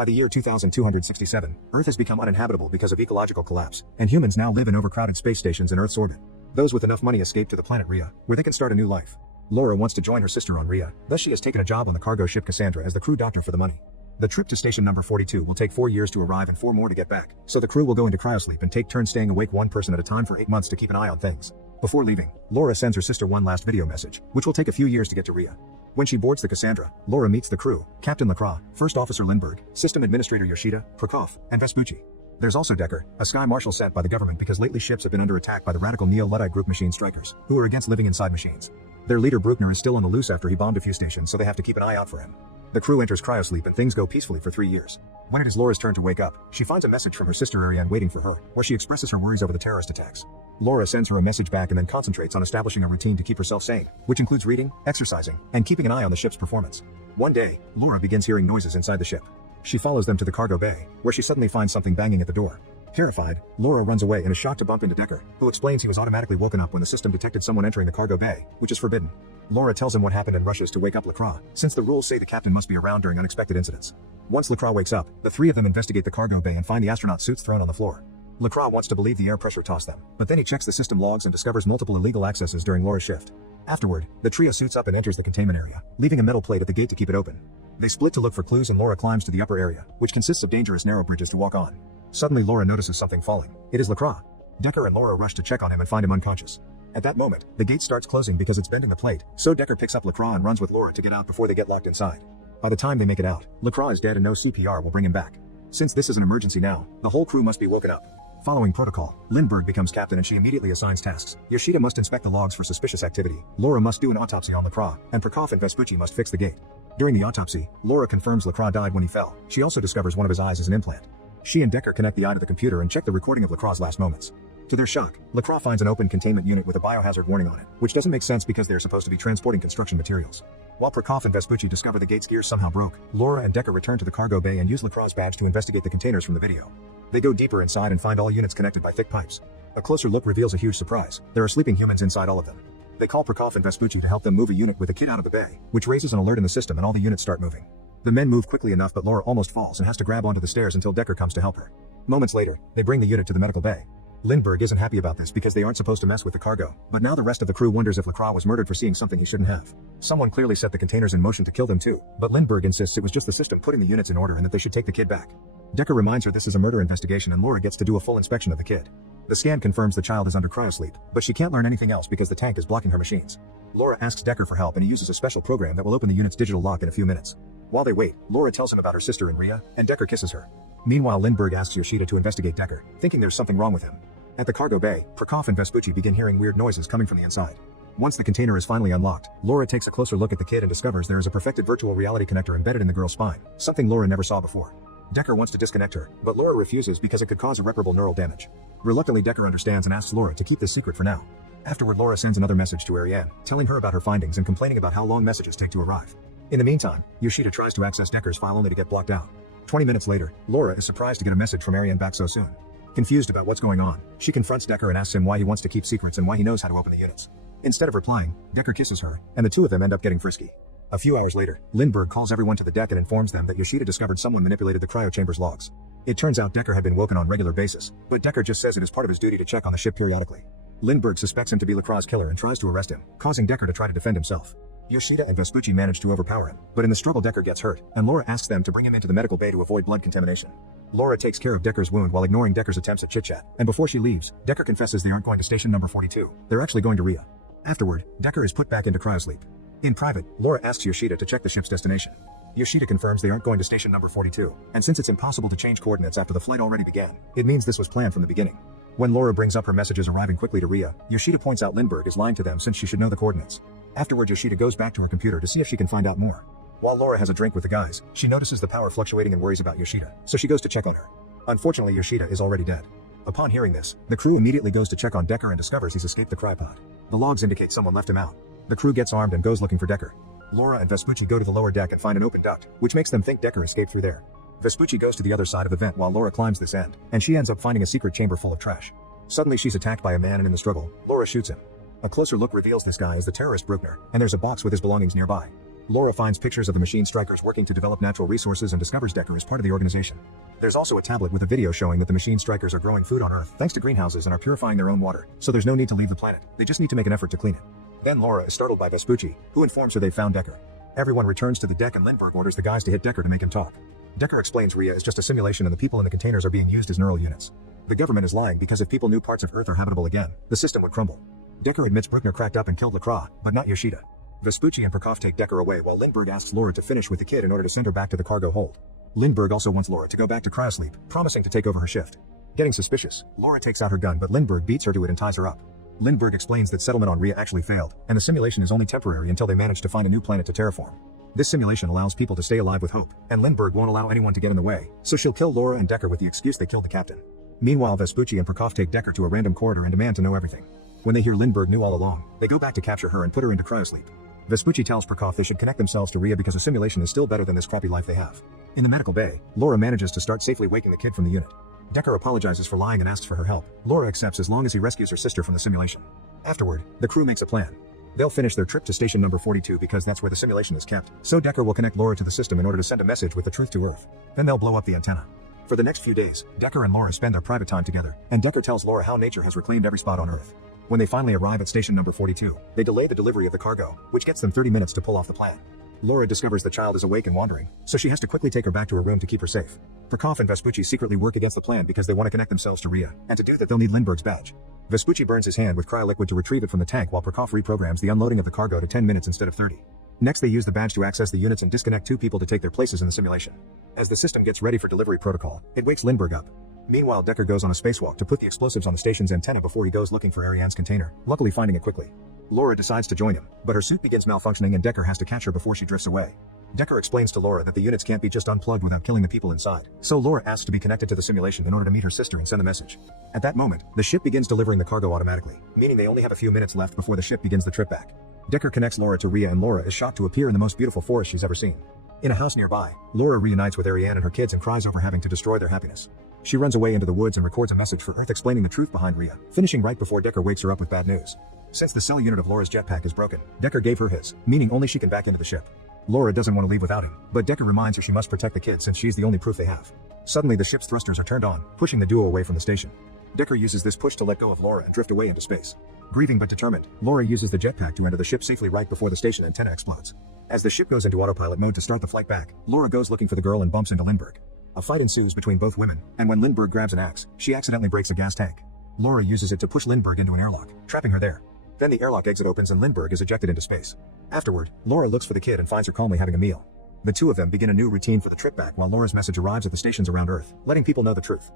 By the year 2267, Earth has become uninhabitable because of ecological collapse, and humans now live in overcrowded space stations in Earth's orbit. Those with enough money escape to the planet Rhea, where they can start a new life. Laura wants to join her sister on Rhea, thus she has taken a job on the cargo ship Cassandra as the crew doctor for the money. The trip to station number 42 will take 4 years to arrive and 4 more to get back, so the crew will go into cryosleep and take turns staying awake one person at a time for 8 months to keep an eye on things. Before leaving, Laura sends her sister one last video message, which will take a few years to get to Rhea. When she boards the Cassandra, Laura meets the crew, Captain Lacroix, First Officer Lindbergh, System Administrator Yoshida, Prokop, and Vespucci. There's also Decker, a sky marshal sent by the government because lately ships have been under attack by the radical Neo-Luddite group machine strikers, who are against living inside machines. Their leader Bruckner is still on the loose after he bombed a few stations, so they have to keep an eye out for him. The crew enters cryosleep and things go peacefully for 3 years. When it is Laura's turn to wake up, she finds a message from her sister Ariane waiting for her, where she expresses her worries over the terrorist attacks. Laura sends her a message back and then concentrates on establishing a routine to keep herself sane, which includes reading, exercising, and keeping an eye on the ship's performance. One day, Laura begins hearing noises inside the ship. She follows them to the cargo bay, where she suddenly finds something banging at the door. Terrified, Laura runs away and is shocked to bump into Decker, who explains he was automatically woken up when the system detected someone entering the cargo bay, which is forbidden. Laura tells him what happened and rushes to wake up Lacroix, since the rules say the captain must be around during unexpected incidents. Once Lacroix wakes up, the three of them investigate the cargo bay and find the astronaut suits thrown on the floor. Lacroix wants to believe the air pressure tossed them, but then he checks the system logs and discovers multiple illegal accesses during Laura's shift. Afterward, the trio suits up and enters the containment area, leaving a metal plate at the gate to keep it open. They split to look for clues and Laura climbs to the upper area, which consists of dangerous narrow bridges to walk on. Suddenly Laura notices something falling. It is Lacroix. Decker and Laura rush to check on him and find him unconscious. At that moment, the gate starts closing because it's bending the plate, so Decker picks up Lacroix and runs with Laura to get out before they get locked inside. By the time they make it out, Lacroix is dead and no CPR will bring him back. Since this is an emergency now, the whole crew must be woken up. Following protocol, Lindbergh becomes captain and she immediately assigns tasks. Yoshida must inspect the logs for suspicious activity, Laura must do an autopsy on Lacroix, and Prokop and Vespucci must fix the gate. During the autopsy, Laura confirms Lacroix died when he fell. She also discovers one of his eyes is an implant. She and Decker connect the eye to the computer and check the recording of Lacroix's last moments. To their shock, Lacroix finds an open containment unit with a biohazard warning on it, which doesn't make sense because they're supposed to be transporting construction materials. While Prokop and Vespucci discover the gate's gears somehow broke, Laura and Decker return to the cargo bay and use Lacroix's badge to investigate the containers from the video. They go deeper inside and find all units connected by thick pipes. A closer look reveals a huge surprise. There are sleeping humans inside all of them. They call Prokop and Vespucci to help them move a unit with a kid out of the bay, which raises an alert in the system and all the units start moving. The men move quickly enough but Laura almost falls and has to grab onto the stairs until Decker comes to help her. Moments later, they bring the unit to the medical bay. Lindbergh isn't happy about this because they aren't supposed to mess with the cargo, but now the rest of the crew wonders if Lacroix was murdered for seeing something he shouldn't have. Someone clearly set the containers in motion to kill them too, but Lindbergh insists it was just the system putting the units in order and that they should take the kid back. Decker reminds her this is a murder investigation and Laura gets to do a full inspection of the kid. The scan confirms the child is under cryosleep, but she can't learn anything else because the tank is blocking her machines. Laura asks Decker for help and he uses a special program that will open the unit's digital lock in a few minutes. While they wait, Laura tells him about her sister in Rhea, and Decker kisses her. Meanwhile, Lindbergh asks Yoshida to investigate Decker, thinking there's something wrong with him. At the cargo bay, Prokop and Vespucci begin hearing weird noises coming from the inside. Once the container is finally unlocked, Laura takes a closer look at the kid and discovers there is a perfected virtual reality connector embedded in the girl's spine, something Laura never saw before. Decker wants to disconnect her, but Laura refuses because it could cause irreparable neural damage. Reluctantly, Decker understands and asks Laura to keep this secret for now. Afterward, Laura sends another message to Ariane, telling her about her findings and complaining about how long messages take to arrive. In the meantime, Yoshida tries to access Decker's file only to get blocked out. 20 minutes later, Laura is surprised to get a message from Ariane back so soon. Confused about what's going on, she confronts Decker and asks him why he wants to keep secrets and why he knows how to open the units. Instead of replying, Decker kisses her, and the two of them end up getting frisky. A few hours later, Lindbergh calls everyone to the deck and informs them that Yoshida discovered someone manipulated the cryochamber's logs. It turns out Decker had been woken on regular basis, but Decker just says it is part of his duty to check on the ship periodically. Lindbergh suspects him to be Lacroix's killer and tries to arrest him, causing Decker to try to defend himself. Yoshida and Vespucci manage to overpower him, but in the struggle Decker gets hurt, and Laura asks them to bring him into the medical bay to avoid blood contamination. Laura takes care of Decker's wound while ignoring Decker's attempts at chit-chat, and before she leaves, Decker confesses they aren't going to station number 42, they're actually going to Rhea. Afterward, Decker is put back into cryosleep. In private, Laura asks Yoshida to check the ship's destination. Yoshida confirms they aren't going to station number 42, and since it's impossible to change coordinates after the flight already began, it means this was planned from the beginning. When Laura brings up her messages arriving quickly to Rhea, Yoshida points out Lindbergh is lying to them since she should know the coordinates. Afterward, Yoshida goes back to her computer to see if she can find out more. While Laura has a drink with the guys, she notices the power fluctuating and worries about Yoshida, so she goes to check on her. Unfortunately, Yoshida is already dead. Upon hearing this, the crew immediately goes to check on Decker and discovers he's escaped the cryopod. The logs indicate someone left him out. The crew gets armed and goes looking for Decker. Laura and Vespucci go to the lower deck and find an open duct, which makes them think Decker escaped through there. Vespucci goes to the other side of the vent while Laura climbs this end, and she ends up finding a secret chamber full of trash. Suddenly she's attacked by a man and in the struggle, Laura shoots him. A closer look reveals this guy is the terrorist Bruckner, and there's a box with his belongings nearby. Laura finds pictures of the machine strikers working to develop natural resources and discovers Decker as part of the organization. There's also a tablet with a video showing that the machine strikers are growing food on Earth thanks to greenhouses and are purifying their own water, so there's no need to leave the planet. They just need to make an effort to clean it. Then Laura is startled by Vespucci, who informs her they found Decker. Everyone returns to the deck and Lindbergh orders the guys to hit Decker to make him talk. Decker explains Rhea is just a simulation and the people in the containers are being used as neural units. The government is lying because if people knew parts of Earth are habitable again, the system would crumble. Decker admits Bruckner cracked up and killed Lacroix, but not Yoshida. Vespucci and Prokop take Decker away while Lindbergh asks Laura to finish with the kid in order to send her back to the cargo hold. Lindbergh also wants Laura to go back to cryosleep, promising to take over her shift. Getting suspicious, Laura takes out her gun but Lindbergh beats her to it and ties her up. Lindbergh explains that settlement on Rhea actually failed, and the simulation is only temporary until they manage to find a new planet to terraform. This simulation allows people to stay alive with hope, and Lindbergh won't allow anyone to get in the way, so she'll kill Laura and Decker with the excuse they killed the captain. Meanwhile, Vespucci and Prokop take Decker to a random corridor and demand to know everything. When they hear Lindbergh knew all along, they go back to capture her and put her into cryosleep. Vespucci tells Prokop they should connect themselves to Rhea because a simulation is still better than this crappy life they have. In the medical bay, Laura manages to start safely waking the kid from the unit. Decker apologizes for lying and asks for her help. Laura accepts as long as he rescues her sister from the simulation. Afterward, the crew makes a plan. They'll finish their trip to station number 42 because that's where the simulation is kept, so Decker will connect Laura to the system in order to send a message with the truth to Earth. Then they'll blow up the antenna. For the next few days, Decker and Laura spend their private time together, and Decker tells Laura how nature has reclaimed every spot on Earth. When they finally arrive at station number 42, they delay the delivery of the cargo, which gets them 30 minutes to pull off the plan. Laura discovers the child is awake and wandering, so she has to quickly take her back to her room to keep her safe. Prokop and Vespucci secretly work against the plan because they want to connect themselves to Rhea, and to do that they'll need Lindbergh's badge. Vespucci burns his hand with cryoliquid to retrieve it from the tank while Prokop reprograms the unloading of the cargo to 10 minutes instead of 30. Next they use the badge to access the units and disconnect 2 people to take their places in the simulation. As the system gets ready for delivery protocol, it wakes Lindbergh up. Meanwhile, Decker goes on a spacewalk to put the explosives on the station's antenna before he goes looking for Ariane's container, luckily finding it quickly. Laura decides to join him, but her suit begins malfunctioning and Decker has to catch her before she drifts away. Decker explains to Laura that the units can't be just unplugged without killing the people inside, so Laura asks to be connected to the simulation in order to meet her sister and send a message. At that moment, the ship begins delivering the cargo automatically, meaning they only have a few minutes left before the ship begins the trip back. Decker connects Laura to Rhea and Laura is shocked to appear in the most beautiful forest she's ever seen. In a house nearby, Laura reunites with Ariane and her kids and cries over having to destroy their happiness. She runs away into the woods and records a message for Earth explaining the truth behind Rhea, finishing right before Decker wakes her up with bad news. Since the cell unit of Laura's jetpack is broken, Decker gave her his, meaning only she can back into the ship. Laura doesn't want to leave without him, but Decker reminds her she must protect the kid since she's the only proof they have. Suddenly the ship's thrusters are turned on, pushing the duo away from the station. Decker uses this push to let go of Laura and drift away into space. Grieving but determined, Laura uses the jetpack to enter the ship safely right before the station antenna explodes. As the ship goes into autopilot mode to start the flight back, Laura goes looking for the girl and bumps into Lindbergh. A fight ensues between both women, and when Lindbergh grabs an axe, she accidentally breaks a gas tank. Laura uses it to push Lindbergh into an airlock, trapping her there. Then the airlock exit opens and Lindbergh is ejected into space. Afterward, Laura looks for the kid and finds her calmly having a meal. The two of them begin a new routine for the trip back while Laura's message arrives at the stations around Earth, letting people know the truth.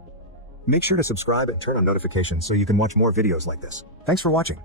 Make sure to subscribe and turn on notifications so you can watch more videos like this. Thanks for watching.